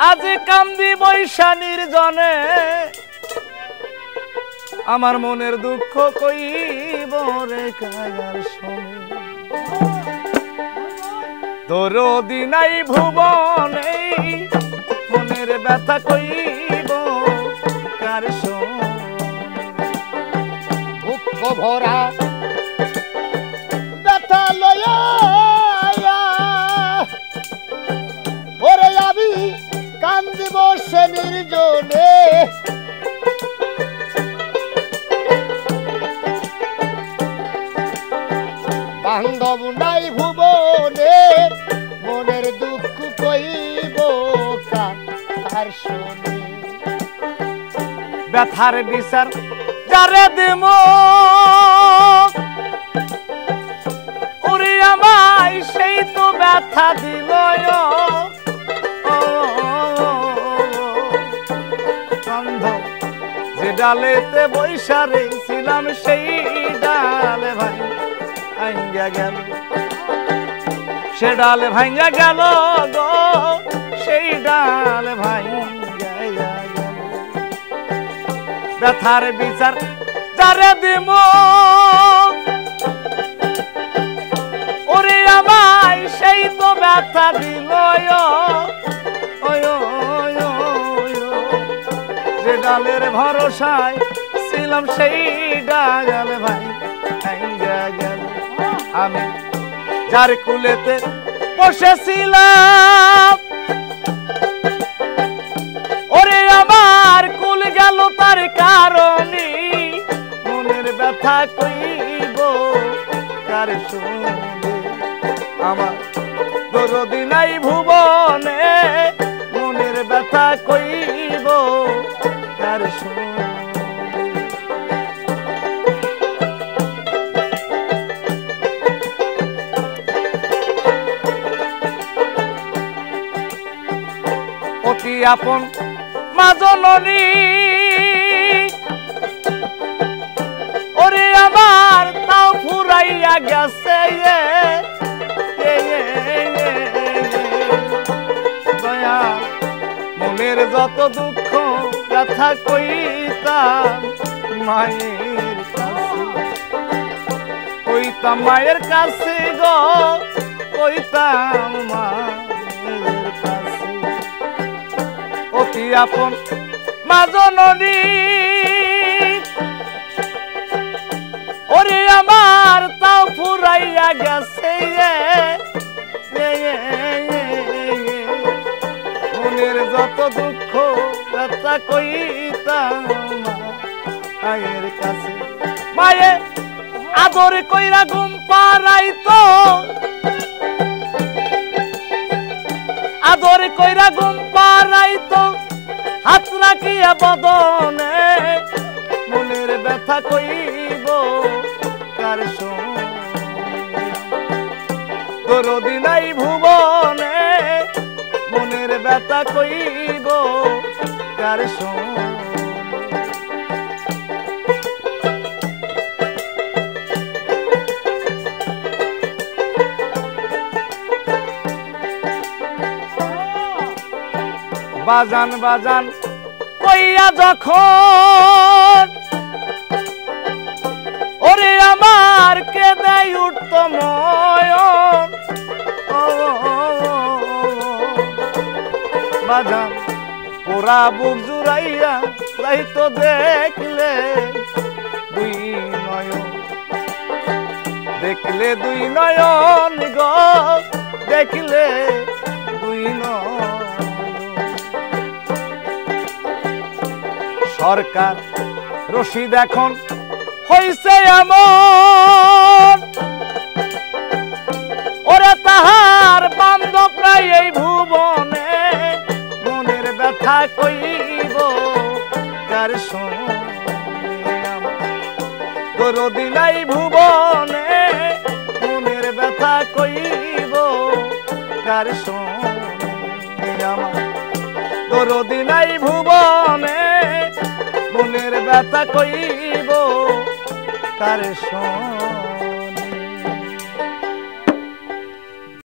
আজ কান্দি বৈশানীর জনে আমার মনের দুঃখ কইব রে কায়ার শোনে দরদি নাই ভুবনে মনের ব্যথা কইব কার শোনে দুঃখ ভরা ব্যথা লয়া ওরে আমি কান্দিব সে নির্জনে বান্ধব নাই ভুবনে মনের দুঃখ কইব কার শোনে ব্যথার বিচার যারে দিম ওরে আমায় সেই তো ব্যথা দিল যে ডালেতে বৈশা রেছিলাম সেই ডালে ভাই ভাঙ্গা গেল সে ডালে ভাঙ্গা গেল গো সেই ডালে ভাঙ্গা গেল ব্যথার বিচার যারে দিম ওরে আমায় সেই তো ব্যথা দিল যে ডালের ভরসায় ছিলাম সেই ডাল ভাই ভাঙ্গা গেল আমি যার কুলেতে বসেছিলাম ওরে আমার কুল গেল তার কারণে মনের ব্যথা কইব কার শোনে আমার দরদি নাই ভুবনে মনের ব্যথা কইব কার শোনে অতি আপন মা জননী ওরে আমার তাও ফুরাইয়া গেছে দয়া মনের যত দুঃখ ব্যথা কইতাম মায়ের কাছে কইতাম মায়ের কাছে গো কইতাম মায়ের কাছে অতি আপন মা জননী ওরে আমার তাও ফুরাইয়া গেছে মনের যত দুঃখ ব্যথা কইতাম মায়ের কাছে মায়ে আদর কইরা ঘুম পাড়াইতো আদর কইরা ঘুম পাড়াইতো হাত রাখিয়া বদনে মনের ব্যথা কইব কার শোনে দরদি নাই ভুবনে মনের ব্যথা কইব কার শোনে বাজান বাজান কইয়া যখন ওরে আমার কে দেয় উঠত নয়ন বাজান পোড়া বুক জুড়াইয়া যাইতো দেখলে দুই নয়ন দেখলে দুই নয়ন গো দেখলে দুই নয়ন সরকার রশিদ এখন হইছে এমন ওরে তাহার বান্ধব নাই এই ভুবনে মনের ব্যথা কইব কার শোনে দরদি নাই ভুবনে মনের ব্যথা কইব কার শোনে আমার দরদি নাই ভুবনে মনের ব্যথা কইব কার শোনে